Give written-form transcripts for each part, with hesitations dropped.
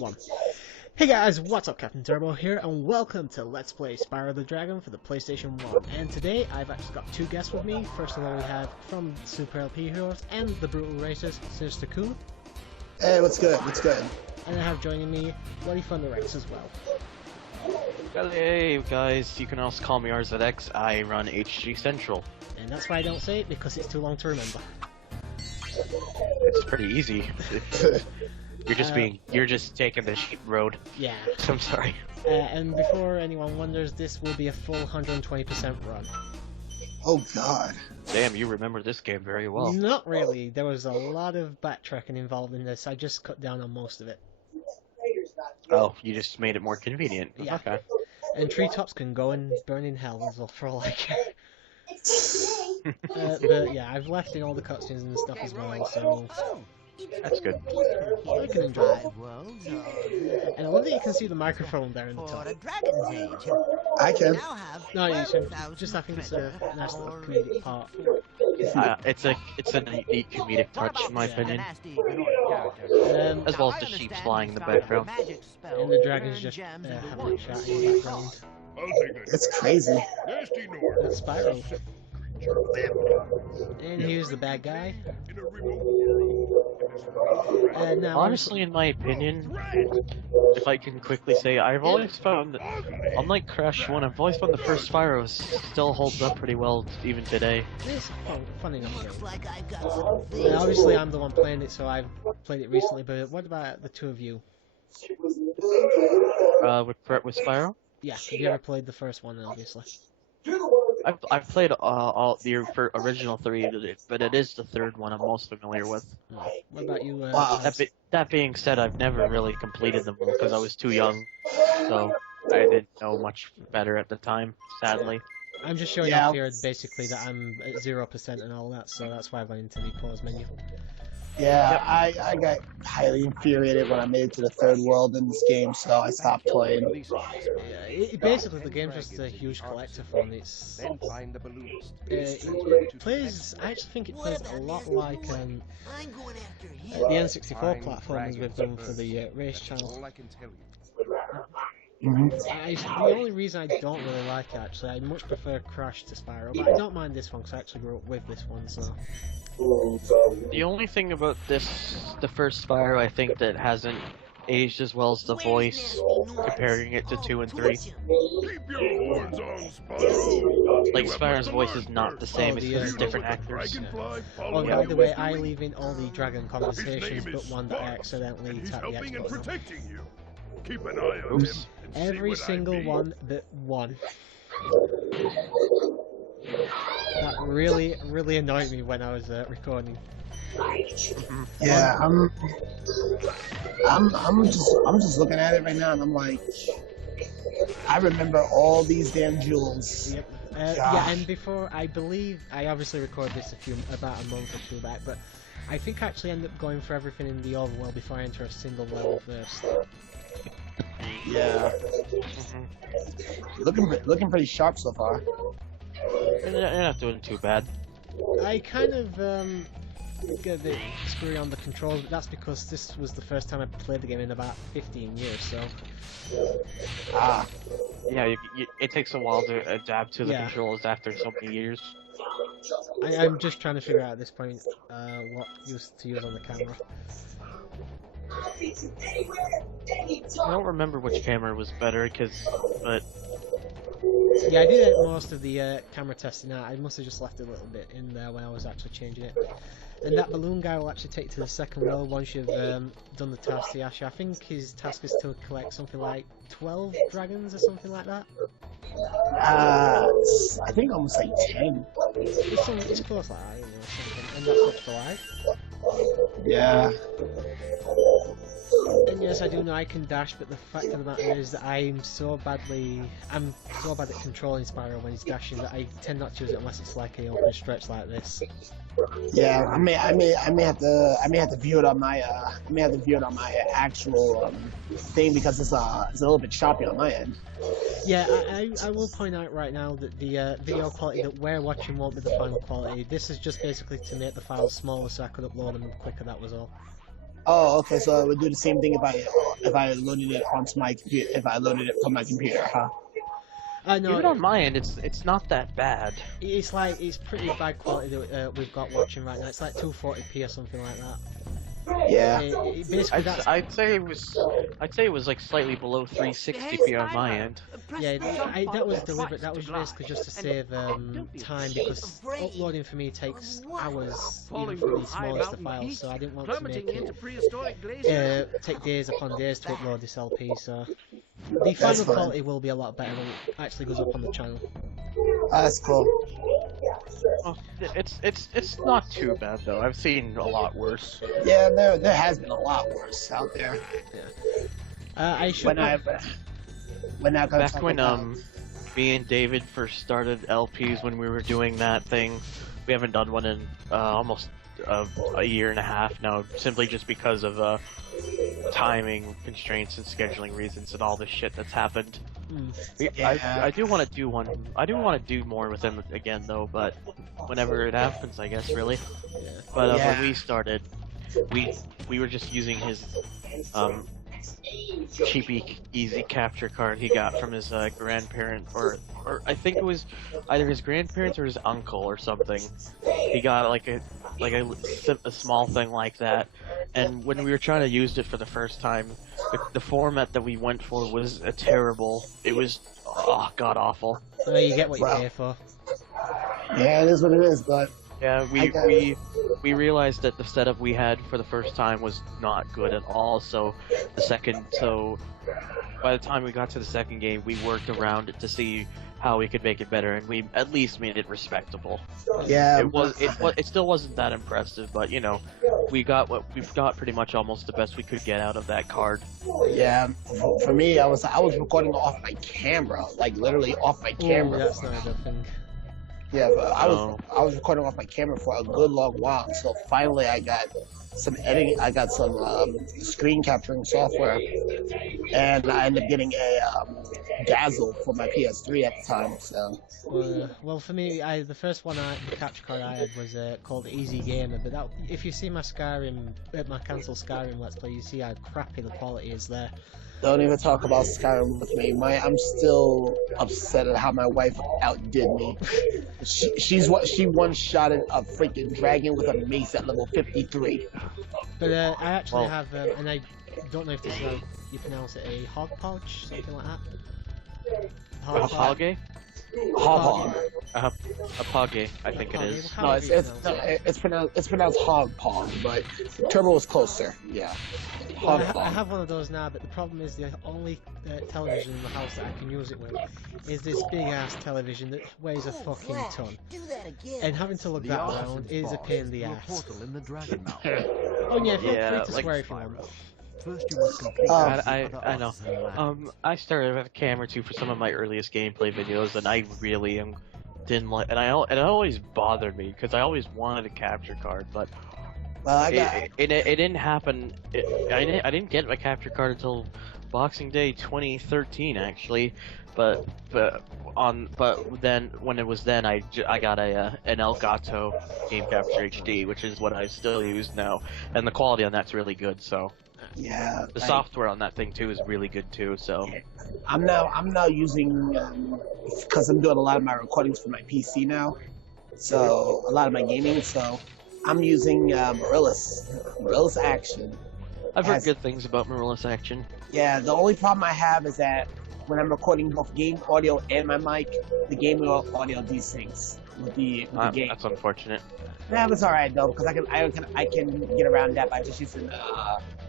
1. Hey guys, what's up? CaptainTurbo here, and welcome to Let's Play Spyro the Dragon for the PlayStation 1. And today, I've actually got two guests with me. First of all, we have from Super LP Heroes and the Brutal Racers, Sinister Coon. Hey, what's good? What's good? And I have joining me, Bloody Thunder X as well. Hey guys, you can also call me RZX. I run HG Central. And that's why I don't say it, because it's too long to remember. It's pretty easy. You're just taking the sheep road. Yeah. I'm sorry. And before anyone wonders, this will be a full 120% run. Oh god. Damn, you remember this game very well. Not really. There was a lot of backtracking involved in this. I just cut down on most of it. Oh, you just made it more convenient. Yeah. Okay. And treetops can go and burn in hell as well, for all I care. But yeah, I've left in all the cutscenes and stuff as well, so That's good. I can enjoy it. And I love that you can see the microphone there in the top. I can. No, you should. Just I think it's a nice little comedic part. It's a neat comedic touch, in my opinion. As well as the sheep flying in the background. And the dragons just having a chat in the background. It's crazy. That's Spyro. And here's the bad guy. Now, Honestly, in my opinion, if I can quickly say, I've always found that, unlike Crash 1, I've always found the first Spyro still holds up pretty well even today. It's fun enough game. Obviously, I'm the one playing it, so I've played it recently, but what about the two of you? With Spyro? Yeah, have you ever played the first one, obviously? I've played all the original three, but it is the third one I'm most familiar with. What about you? That being said, I've never really completed them because I was too young, so I didn't know much better at the time, sadly. I'm just showing off here basically that I'm at 0% and all that, so that's why I went into the pause menu. Yeah, I got highly infuriated when I made it to the third world in this game, so I stopped playing. Yeah, basically the game's just a huge collector for me. It plays, I actually think it plays a lot like the N64 platformers we've done for the Race channel. The only reason I don't really like it, actually, I much prefer Crash to Spyro, but I don't mind this one because I actually grew up with this one, so... The only thing about the first Spyro, I think that hasn't aged as well as the voice, comparing it to 2 and 3. Like, Spyro's voice is not the same, it's because it's different actors. Oh, by the way, I leave in all the dragon conversations, but one that I accidentally tapped the Xbox on. Keep an eye on Oops. him. Every single one but one. That really annoyed me when I was recording. Yeah, I'm just looking at it right now, and I'm like, I remember all these damn jewels. Yep. Yeah, and before, I believe, I obviously recorded this about a month or two back, but I think I actually ended up going for everything in the overworld before I enter a single level first. Yeah. Looking pretty sharp so far. You're not doing too bad. I kind of get a bit screwy on the controls, but that's because this was the first time I played the game in about 15 years, so... Yeah, it takes a while to adapt to the controls after so many years. I'm just trying to figure out at this point what to use on the camera. I don't remember which camera was better, but... Yeah, I did most of the camera testing out. I must have just left a little bit in there when I was actually changing it. And that balloon guy will actually take to the second world once you've done the task to Asha. I think his task is to collect something like 12 dragons or something like that. I think almost like 10. It's close like that, you know, something. And that's up for life. Yeah. And yes, I do know I can dash, but the fact of the matter is that I'm so bad at controlling Spyro when he's dashing that I tend not to use it unless it's like an open stretch like this. Yeah, I may have to view it on my actual thing because it's a little bit choppy on my end. Yeah, I will point out right now that the video quality that we're watching won't be the final quality. This is just basically to make the files smaller so I could upload them quicker, that was all. Oh, okay. So it would do the same thing if I loaded it onto my computer. If I loaded it from my computer, huh? No, Even on my end, it's not that bad. it's pretty bad quality that we've got watching right now. It's like 240p or something like that. Yeah. Basically, that's I'd say it was like slightly below 360p on my end. yeah. That was deliberate. That was basically just to save time because uploading for me takes hours even for the smallest of files. So I didn't want to make it take days upon days to upload this LP. So the final quality will be a lot better when it actually goes up on the channel. That's cool. Oh, it's not too bad though. I've seen a lot worse. Yeah, there has been a lot worse out there. I should. Back when me and David first started LPs when we were doing that thing, we haven't done one in almost a year and a half now, simply just because of timing constraints and scheduling reasons and all this shit that's happened. I do want to do one. I do want to do more with him again though, but whenever it happens, I guess, really. But when we started, we were just using his cheapy easy capture card he got from his grandparent, or I think it was either his grandparents or his uncle or something. He got like a small thing like that, and when we were trying to use it for the first time, the format that we went for was terrible. It was god awful. Well, you get what you pay for. Yeah, it is what it is, but yeah, we realized that the setup we had for the first time was not good at all. So by the time we got to the second game, we worked around it to see how we could make it better, and we at least made it respectable. yeah, It still wasn't that impressive, but you know, we've got pretty much almost the best we could get out of that card. yeah. For me, I was recording off my camera, like literally off my camera. Ooh, that's not a good thing. Yeah, but I was recording off my camera for a good long while. So finally, I got some editing. I got some screen capturing software, and I ended up getting a Dazzle for my PS3 at the time. So. Well, for me, the first one the capture card I had was called Easy Gamer. But if you see my my cancelled Skyrim Let's Play, you see how crappy the quality is there. Don't even talk about Skyrim with me. I'm still upset at how my wife outdid me. She one-shotted a freaking dragon with a mace at level 53. But I actually have, and I don't know if this is how you pronounce it, a Hogpodge, something like that. Hogpodge? Hog. A Pogge, I think it is. No, it's pronounced Hogpog, but Turbo is closer. Yeah. Well, I have one of those now, but the problem is the only television in the house that I can use it with is this big ass television that weighs a fucking ton. And having to lug that around is a pain in the ass. Oh yeah, feel free to swear if you want. First you must complete I know. I started with a camera too for some of my earliest gameplay videos, and I really didn't like, and it always bothered me because I always wanted a capture card, but it didn't happen. I didn't get my capture card until Boxing Day 2013 actually, but then when it was then I got an Elgato Game Capture HD, which is what I still use now, and the quality on that's really good. So. Yeah. The software on that thing too is really good too. So I'm now using because I'm doing a lot of my recordings for my PC now, so a lot of my gaming. So I'm using Marillus Action. I've heard good things about Marillus Action. Yeah, the only problem I have is that when I'm recording both game audio and my mic, the game audio desyncs with the game. That's unfortunate. Yeah, it's all right though because I can get around that by just using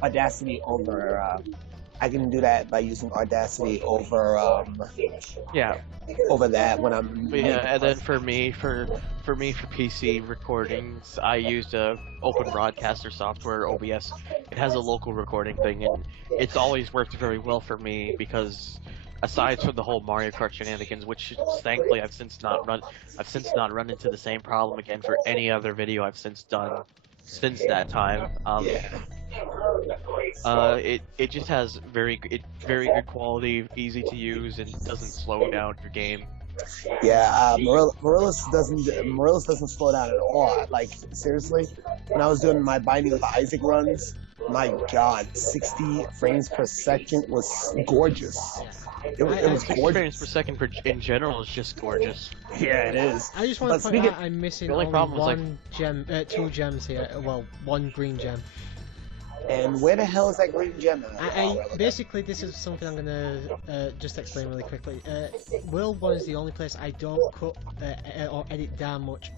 Audacity over. I can do that by using Audacity over. Over that when I'm. But yeah, and then for me for PC recordings, I used Open Broadcaster software, OBS. It has a local recording thing, and it's always worked very well for me because. Aside from the whole Mario Kart shenanigans, which thankfully I've since not run into the same problem again for any other video I've since done since that time. It just has very good quality, easy to use, and doesn't slow down your game. Yeah, Marillus doesn't slow down at all. Like seriously, when I was doing my Binding of Isaac runs, My God, 60 frames per second was gorgeous. Yeah. It was 60 gorgeous. frames per second in general is just gorgeous. Yeah, it is. I just want to point out I'm missing the only only problem is, one gem, 2 gems here. Well, 1 green gem. And where the hell is that green gem at? Basically, this is something I'm gonna just explain really quickly. World 1 is the only place I don't cut or edit down much,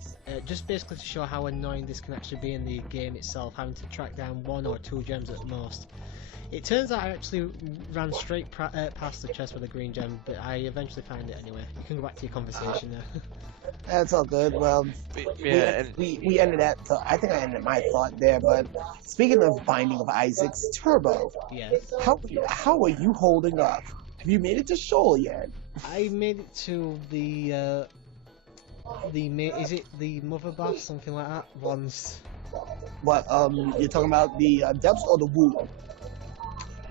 just basically to show how annoying this can actually be in the game itself, having to track down 1 or 2 gems at most. It turns out I actually ran straight past the chest with a green gem, but I eventually found it anyway. You can go back to your conversation now. That's all good. Well, Yeah, we ended that. I think I ended my thought there. But speaking of Binding of Isaac's Turbo, Yes. how are you holding up? Have you made it to Shoal yet? I made it to the is it the mother boss, something like that? Once. What? You're talking about the depths or the woo?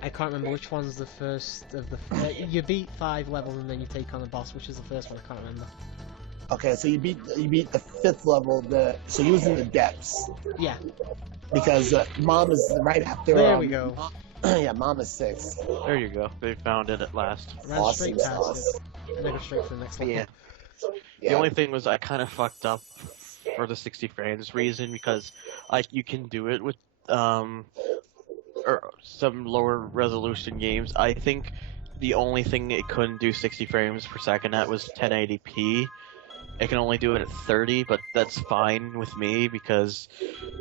I can't remember which one's the first of the. You beat 5 levels and then you take on the boss. Which is the first one? I can't remember. Okay, so you beat the 5th level. So you was in the depths. Yeah. Because Mom is right after. There we go. Yeah, Mom is 6. there you go. They found it at last. Ran Awesome straight past sauce. it, and then go straight for the next level. Yeah. Yeah. The only thing was I kind of fucked up for the 60 frames reason because you can do it with or some lower resolution games. I think the only thing it couldn't do 60 frames per second at was 1080p. It can only do it at 30, but that's fine with me because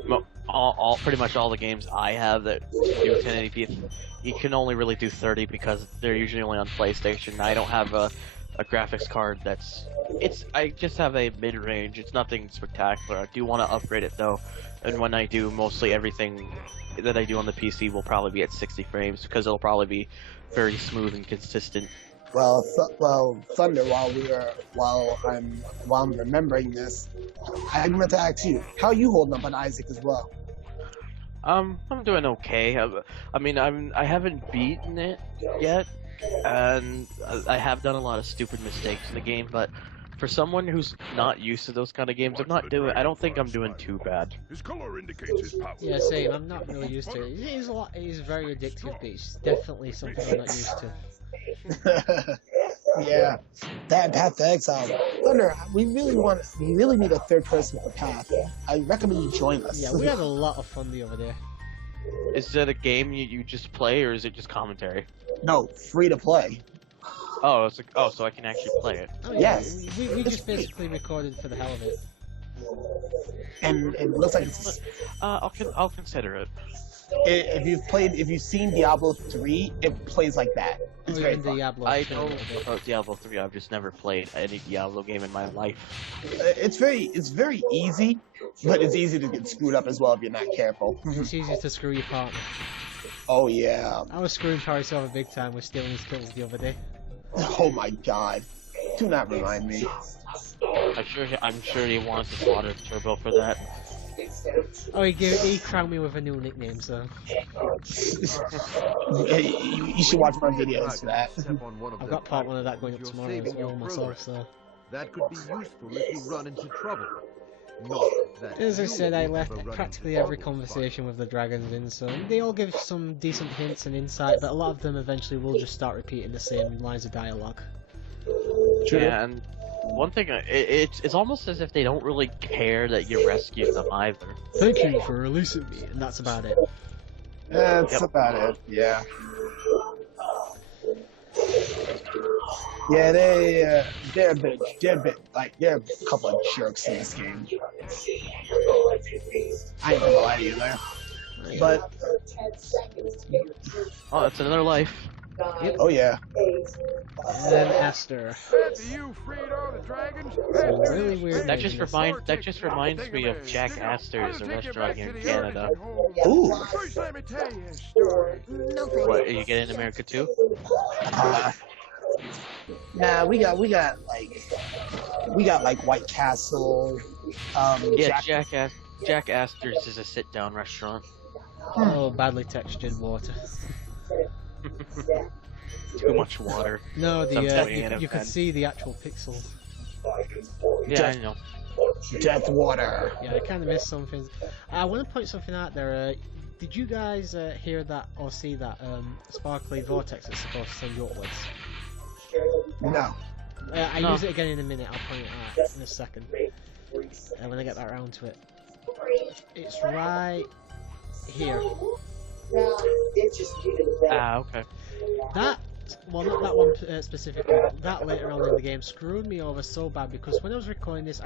pretty much all the games I have that do 1080p, you can only really do 30 because they're usually only on PlayStation. I don't have a graphics card I just have a mid-range. It's nothing spectacular. I do want to upgrade it though, and when I do, mostly everything that I do on the PC will probably be at 60 frames because it'll probably be very smooth and consistent. Well, Thunder. While I'm remembering this, I meant to ask you, how are you holding up on Isaac as well? I'm doing okay. I haven't beaten it yet, and I have done a lot of stupid mistakes in the game. But for someone who's not used to those kind of games, I don't think I'm doing too bad. His color indicates his power. Yeah, same. I'm not really used to it. It is very addictive, but it's definitely something I'm not used to. Yeah, that Path to Exile. Thunder, we really need a 3rd person for Path. I recommend you join us. Yeah, we had a lot of fun the other day. Is that a game you just play, or is it just commentary? No, free to play. Oh, so I can actually play it. Oh, yeah. Yes. We just basically recorded for the hell of it. And it looks like it's. I'll consider it. If you've seen Diablo 3, it plays like that. It's very fun. Diablo. I know about Diablo 3. I've just never played any Diablo game in my life. It's very easy, but it's easy to get screwed up as well if you're not careful. It's easy to screw your partner. Oh yeah. I was screwing Paris over big time with stealing his kills the other day. Oh my God. Do not remind me. I'm sure he wants to slaughter Turbo for that. Oh, he crowned me with a new nickname, so. You should watch my videos for that. I've got part 1 of that going up tomorrow as well myself, so. That could be useful if you run into trouble. Not that As I you said, I will left ever run practically into every trouble. conversation with the dragons in, so they all give some decent hints and insight, but a lot of them eventually will just start repeating the same lines of dialogue. True. Yeah, and one thing, it's almost as if they don't really care that you rescued them either. Thank you for releasing me, and that's about it. That's Yep. about it. Yeah. Yeah, they're a bit like they're a couple of jerks in this game. I ain't gonna lie to you there. But Oh, that's another life. oh yeah. And then Esther. After you freed all the dragons, Some really weird That just names. reminds me of Jack Astor's, a restaurant here in Canada. Ooh. First, let me tell you a story. What, are you getting in America too? Nah, we got like White Castle. Yeah, Jack Astor's is a sit-down restaurant. Oh, badly textured water. Too much water. No, Sometimes you can see the actual pixels. Yeah, I know. Death Water. Yeah, I kind of missed something. I want to point something out there. Did you guys hear that or see that sparkly vortex that's supposed to send you upwards? No. I No. use it again in a minute. I'll point it out in a second. When I get back around to it. It's right here. Ah, okay. That, well, not that one specifically, but that later on in the game screwed me over so bad because when I was recording this,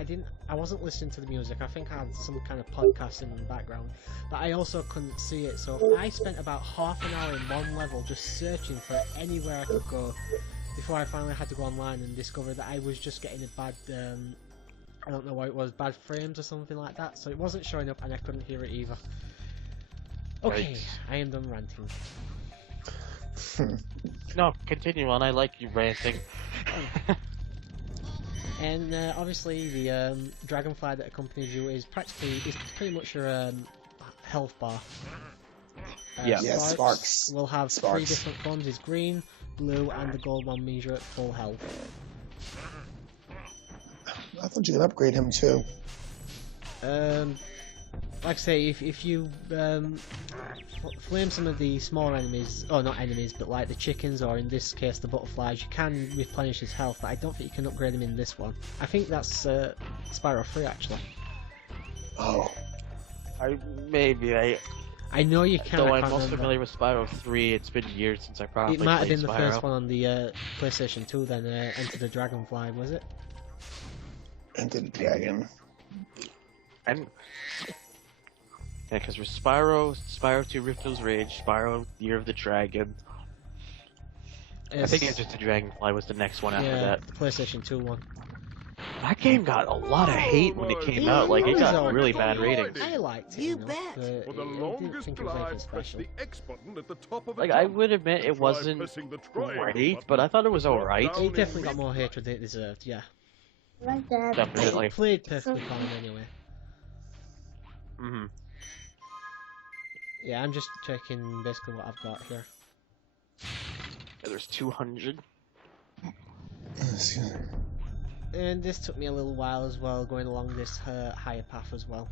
I wasn't listening to the music. I think I had some kind of podcast in the background, but I also couldn't see it. So I spent about half an hour in one level just searching for anywhere I could go before I finally had to go online and discover that I was just getting a bad, I don't know what it was, bad frames or something like that. So it wasn't showing up and I couldn't hear it either. Okay, Right. I am done ranting. No, continue on. I like you ranting. And obviously the dragonfly that accompanies you is pretty much your health bar. Yeah. Yeah, Sparks. will have Sparks. 3 different forms: is green, blue, and the gold one means you're at full health. I thought you could upgrade him too. Like I say, if you flame some of the smaller enemies, or not enemies, but like the chickens, or in this case the butterflies, you can replenish his health, but I don't think you can upgrade him in this one. I think that's Spyro 3 actually. Oh. I know you can. Though I I'm can't most remember. familiar with Spyro 3, it's been years since I probably It might have played been the Spyro. first one on the PlayStation 2 then, Enter the Dragonfly, was it? Enter the Dragon. And yeah, because with Spyro 2 Rifto's Rage, Spyro Year of the Dragon. I think Enter the Dragonfly was the next one after yeah, that. the PlayStation 2 one. That game got a lot of hate when it came out. Like, it got really bad ratings. I liked it, You know, bet. but For the I didn't longest think it was anything drive, press special. the X button at the top of the Like, I jump. would admit it Try wasn't pressing the triangle great, button. but I thought it was alright. It definitely got more hatred than it deserved, yeah. Like that. Definitely. It played perfectly fine anyway. Mm-hmm. Yeah, I'm just checking basically what I've got here. Yeah, there's 200. And this took me a little while as well, going along this higher path as well.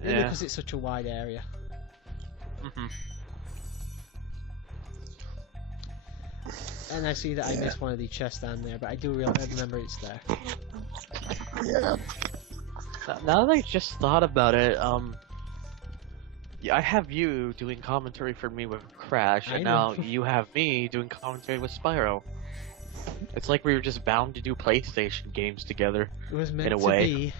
Maybe Yeah. because it's such a wide area. Mm-hmm. And I see that I Yeah. missed one of the chests down there, but I do remember it's there. Yeah. Now that I just thought about it, yeah, I have you doing commentary for me with Crash, I and know. now you have me doing commentary with Spyro. It's like we were just bound to do PlayStation games together. It was meant In a to way. be.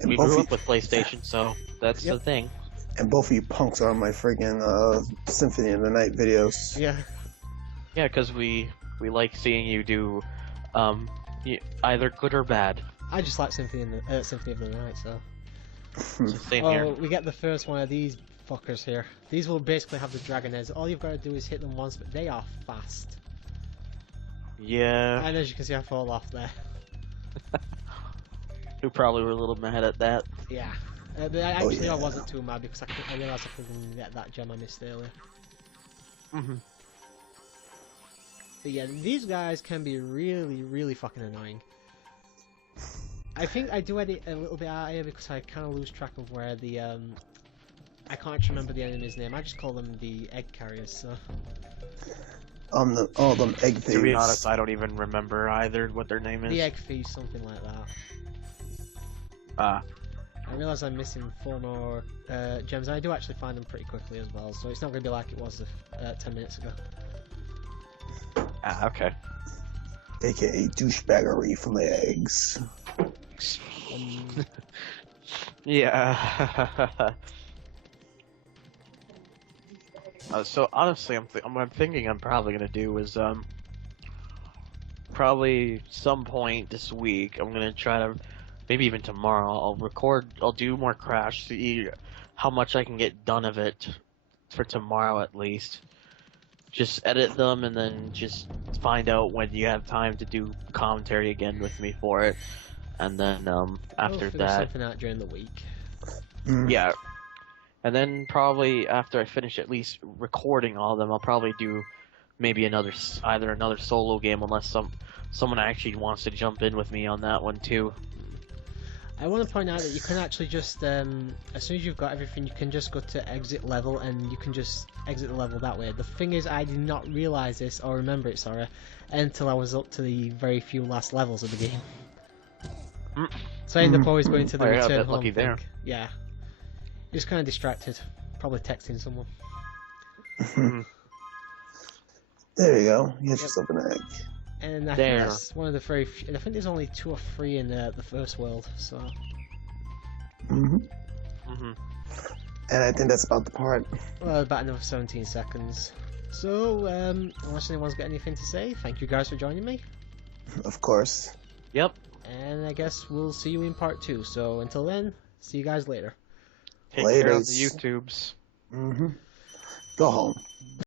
And We both, grew of, up with PlayStation, so that's Yep. the thing. and both of you punks are on my friggin' Symphony of the Night videos. Yeah. Yeah, because we like seeing you do either good or bad. I just like Symphony of the Night, so. So same Oh, here. we get the first one of these fuckers here. These will basically have the dragon heads. All you've got to do is hit them once, but they are fast. Yeah, And as you can see, I fall off there. we probably were a little mad at that. Yeah. But I yeah. wasn't too mad because I realised I couldn't get that gem I missed earlier. Mm-hmm. But yeah, these guys can be really, really fucking annoying. I think I do edit a little bit out here because I kind of lose track of where the, I can't actually remember the enemy's name. I just call them the egg carriers, so. All them egg thieves. To be honest, I don't even remember either what their name is. The egg thief, something like that. Ah. I realise I'm missing 4 more gems. I do actually find them pretty quickly as well, so it's not going to be like it was 10 minutes ago. Ah, okay. AKA douchebaggery from the eggs. Yeah. So honestly, what I'm thinking I'm probably gonna do is probably some point this week I'm gonna try to, maybe even tomorrow, I'll do more Crash, see how much I can get done of it for tomorrow at least. Just edit them and then just find out when you have time to do commentary again with me for it, and then after We'll figure that, something out during the week. Mm. and then probably after I finish at least recording all of them, I'll probably do maybe either another solo game, unless someone actually wants to jump in with me on that one too. I want to point out that you can actually just, as soon as you've got everything, you can just go to exit level and you can just exit the level that way. The thing is, I did not realise this, or remember it, sorry, until I was up to the very few last levels of the game. So I end up always going to the return home thing. There. Yeah. Just kind of distracted. Probably texting someone. There you go. You get yourself an egg. And I think that's one of the very few, and I think there's only 2 or 3 in the first world, so... And I think that's about the part. Well, about another 17 seconds. So, unless anyone's got anything to say, thank you guys for joining me. Of course. Yep. And I guess we'll see you in part 2, so until then, see you guys later. Take care of the YouTubes. Go home.